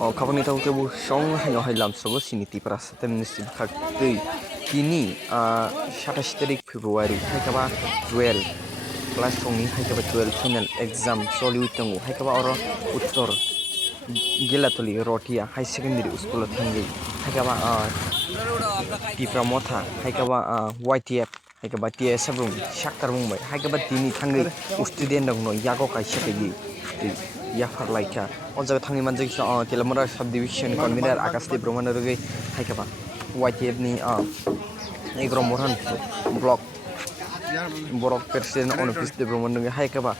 Kapag nito ke bu song hanyo hailam sobo siniti pras temnisib khak tui tini 27 tarik February haikaba 12 class 12 ni haikaba 12 final exam soli utangu haikaba oro uttor Ghilatali Ratia high secondary school thangi haikaba tipra motha haikaba YTF haikaba TISF shaktar mumbai haikaba tini thangi student dongno yago kaisa kegi ya farlaika o jaga thangi manjak telamara subdivision convener akasdev brahmana rugi haikaba YTF ni egromorhan block borok president on office brahmana rugi haikaba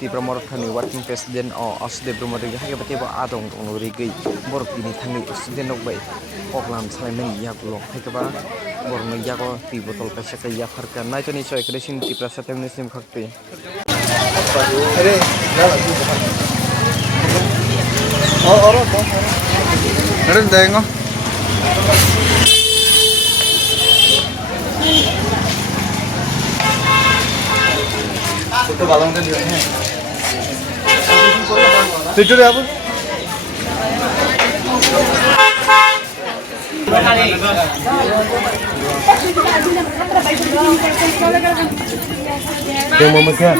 tipra morathani working president asdev brahmana rugi haikaba tebo adong onurigi borok ini thangi student nokbai oklam salaiman yagulo haikaba borno yago ti botol kaisa ka ya farka naitoni choi kresin tipra satemni sim khakte Ada tengok. Itu balong kan juga. Tidur apa? Dia mau makan.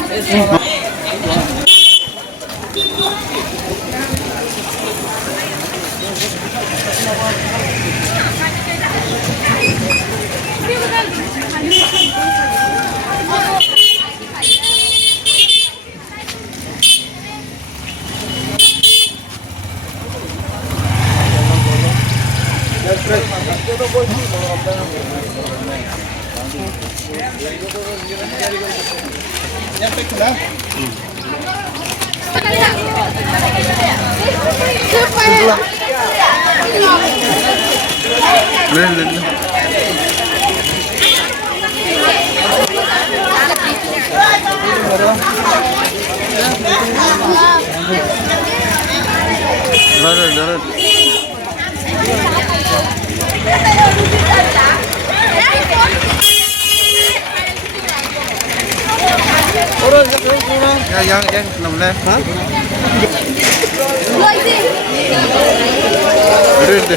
Yang nằm lên hả? Đi đi.